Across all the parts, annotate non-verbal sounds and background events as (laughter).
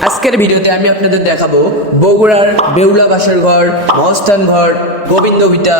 আজকের ভিডিওতে আমি আপনাদের দেখাবো বগুড়ার বেউলা বাসার ঘর মহস্থান ঘর গোবিন্দ বিটা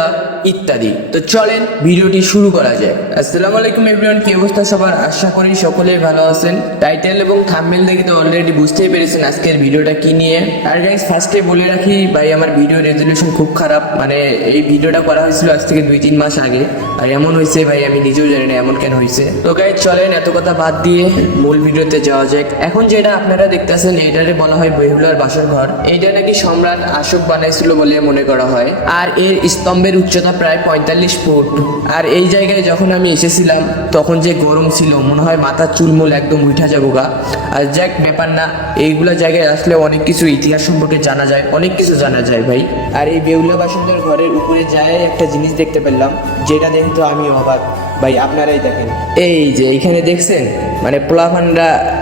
ইত্যাদি। তো চলেন ভিডিওটি শুরু করা যায় আসসালামু আলাইকুম এভরিওয়ান কি অবস্থা সবার? আশা করি সকলেই ভালো আছেন। টাইটেল এবং থাম্বনেল দেখে তো অলরেডি বুঝতেই পেরেছেন আজকের ভিডিওটা কি নিয়ে। আর গাইস ফার্স্টে বলে রাখি, ভাই, আমার ভিডিও রেজলিউশন খুব খারাপ। মানে এই ভিডিওটা করা হয়েছিল আজ থেকে দুই, তিন মাস আগে। আর এমন হয়েছে, ভাই, আমি নিজেও জানি না এমন কেন হয়েছে। তো গাইজ চলেন এত কথা বাদ দিয়ে মূল ভিডিওতে যাওয়া যাক। এখন যেটা আপনারা দেখতেছেন, এইটারে বলা হয় বেহুলার বাসর ঘর। এইটা নাকি সম্রাট অশোক বানাইছিল বলে মনে করা হয়। আর এর স্তম্ভের উচ্চতা প্রায় পঁয়তাল্লিশ ফুট। আর এই জায়গায় যখন আমি এসেছিলাম, তখন যে গরম ছিল, মনে হয় মাথার চুলমুল একদম উঠা যাব গা। আর যাক, ব্যাপার না, এইগুলা জায়গায় আসলে অনেক কিছু ইতিহাস সম্পর্কে জানা যায়, অনেক কিছু জানা যায় ভাই। আর এই বেউলা বাসনদের ঘরের উপরে যায় একটা জিনিস দেখতে পেলাম, যেটা দেখে তো আমি অবাক। ভাই, আপনারাই দেখেন। এই যে, এইখানে দেখছেন? মানে প্লাফানরা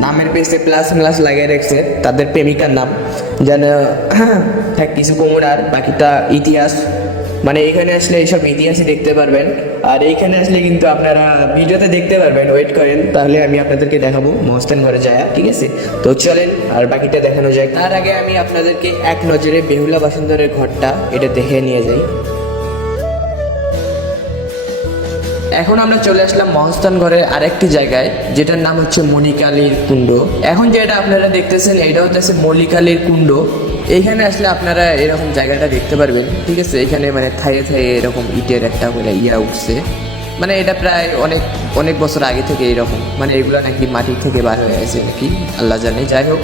নামের পেছে প্লাস প্লাস লাগিয়ে রাখছে, তাদের প্রেমিকার নাম। যেন থাক, কিছু কোমর আর, বাকিটা ইতিহাস। মানে এখানে আসলে এইসব ইতিহাসই দেখতে পারবেন। আর এইখানে আসলে কিন্তু আপনারা ভিডিওতে দেখতে পারবেন ওয়েট করেন। তাহলে আমি আপনাদেরকে দেখাবো মহস্তান ঘরে যায়, ঠিক আছে? তো চলেন, আর বাকিটা দেখানো যায় তার আগে আমি আপনাদেরকে এক নজরে বেহুলা বাসুন্দরের ঘরটা এটা দেখে নিয়ে যাই। এখন আমরা চলে আসলাম মহস্থান ঘরের আরেকটি জায়গায়, যেটার নাম হচ্ছে মণিকালীর কুণ্ড। এখন যেটা আপনারা দেখতেছেন, এটা হচ্ছে মল্লিকালীর কুণ্ড। এইখানে আসলে আপনারা এরকম জায়গাটা দেখতে পারবেন, ঠিক আছে? এখানে মানে থাইয়ে থাইয়ে এরকম ইটের একটা করে ইয়া উঠছে। মানে এটা প্রায় অনেক অনেক বছর আগে থেকে এরকম। মানে এগুলো নাকি মাটি থেকে বার হয়ে আছে নাকি? আল্লাহ জানে, যাই হোক।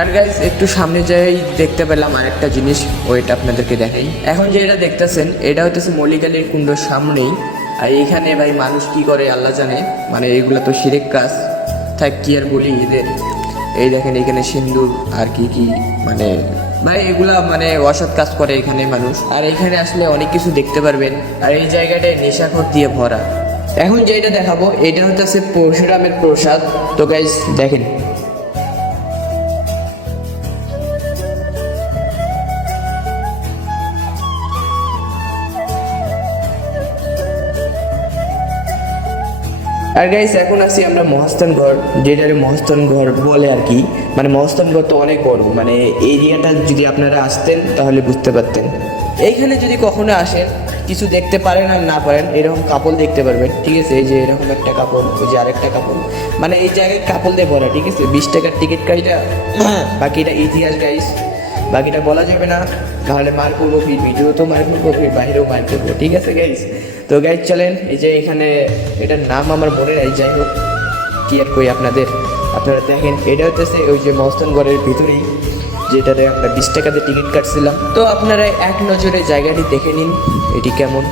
আর গাইজ একটু সামনে যাই, দেখতে পেলাম আরেকটা জিনিস ওইটা আপনাদেরকে দেখাই। এখন যে এটা দেখতেছেন, এটা হচ্ছে মল্লিকালীর কুণ্ডর সামনেই। আর এখানে ভাই মানুষ কি করে আল্লাহ জানে? মানে এগুলো তো শিরেক কাজ। থাক, কি আর বলি এদের এই দেখেন এখানে সিন্দুর আর কি কি মানে ভাই এগুলা মানে অসৎ কাজ করে এখানে মানুষ। আর এখানে আসলে অনেক কিছু দেখতে পারবেন। আর এই জায়গাটায় নেশাখর দিয়ে ভরা। এখন যেটা দেখাবো, এটা হচ্ছে পরশুরামের প্রসাদ। তো গাইজ দেখেন। আর গাইস এখন আছি আমরা মহাস্থান ঘর যেটারে মহাস্থান ঘর বলে আর কি। মানে মহাস্থান ঘর তো অনেক বড় মানে এরিয়াটা যদি আপনারা আসতেন তাহলে বুঝতে পারতেন। এইখানে যদি কখনো আসেন, কিছু দেখতে পারেন আর না পারেন, এরকম কাপড় দেখতে পারবেন, ঠিক আছে? এই যে এরকম একটা কাপড় ওই যে আরেকটা কাপড় মানে এই জায়গায় কাপড় দিয়ে ভরা ঠিক আছে? বিশ টাকার টিকিট কাইটা, (clears throat) বাকিটা ইতিহাস গাইস বাকিটা বলা যাবে না, তাহলে মার করব ভিডিও তো মার করব বাইরেও মার করব ঠিক আছে গাইস তো গাইজ চলেন, এই যে এখানে এটার নাম আমার মনে নাই, যাই হোক কি আর কই আপনাদের। আপনারা দেখেন, এটা হচ্ছে ওই যে মস্তান ঘরের ভিতরেই, যেটাতে আমরা বিশ টাকাতে টিকিট কাটছিলাম। তো আপনারা এক নজরে জায়গাটি দেখে নিন, এটি কেমন।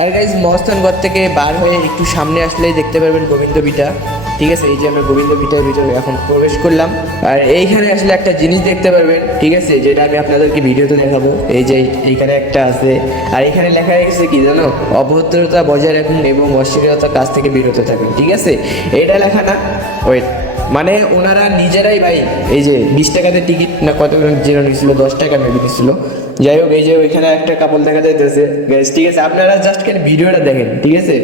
আর গাইজ মহস্থান থেকে বার হয়ে একটু সামনে আসলেই দেখতে পারবেন গোবিন্দ বিটা ঠিক আছে, এই যে আমরা গোবিন্দ বিটার ভিতরে এখন প্রবেশ করলাম। আর এইখানে আসলে একটা জিনিস দেখতে পারবেন, ঠিক আছে, যেটা আমি আপনাদেরকে ভিডিওতে দেখাবো। এই যে এইখানে একটা আছে, আর এখানে লেখা গেছে কি জানো? অভদ্রতা বজায় রাখুন এবং অশ্লীলতার কাছ থেকে বিরত থাকুন, ঠিক আছে? এটা লেখা না? ওয়েট মানে ওনারা নিজেরাই ভাই, এই যে বিশ টাকাতে টিকিট না কত যেন নিয়েছিল? দশ টাকা মেবি নিয়েছিল। যাই হোক, এই যে ওইখানে একটা কাপড় দেখা যাইতেছে। ঠিক আছে, আপনারা জাস্ট খালি ভিডিওটা দেখেন, ঠিক আছে?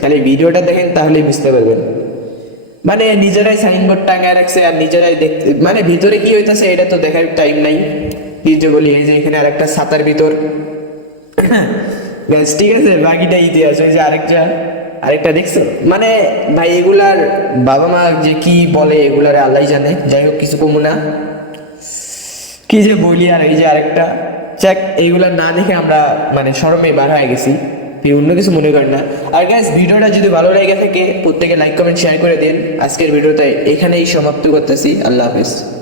খালি ভিডিওটা দেখেন, তাহলেই বুঝতে পারবেন। মানে নিজেরাই সাইনবোর্ড টাঙায় রাখছে আর নিজেরাই দেখতে মানে ভিতরে কি হইতেছে এটা তো দেখার টাইম নাই। যে বলি, এই যে এখানে আরেকটা ছাতার ভিতর। ঠিক আছে, বাকিটা ইতিহাস। ওই যে আরেকটা আরেকটা দেখছ? মানে ভাই, এগুলার বাবা মা যে কি বলে এগুলার আল্লাহ জানে। যাই হোক, কিছু কমু না। কি যে বলি আর এই যে আরেকটা। চেক এইগুলা না দেখে আমরা মানে শরমে বার হয়ে গেছি। তুই অন্য কিছু মনে করেন না। আর গ্যাস ভিডিওটা যদি ভালো লেগে থাকে, প্রত্যেকে লাইক কমেন্ট শেয়ার করে দিন। আজকের ভিডিওটা এখানেই সমাপ্ত করতেছি। আল্লাহ হাফিজ।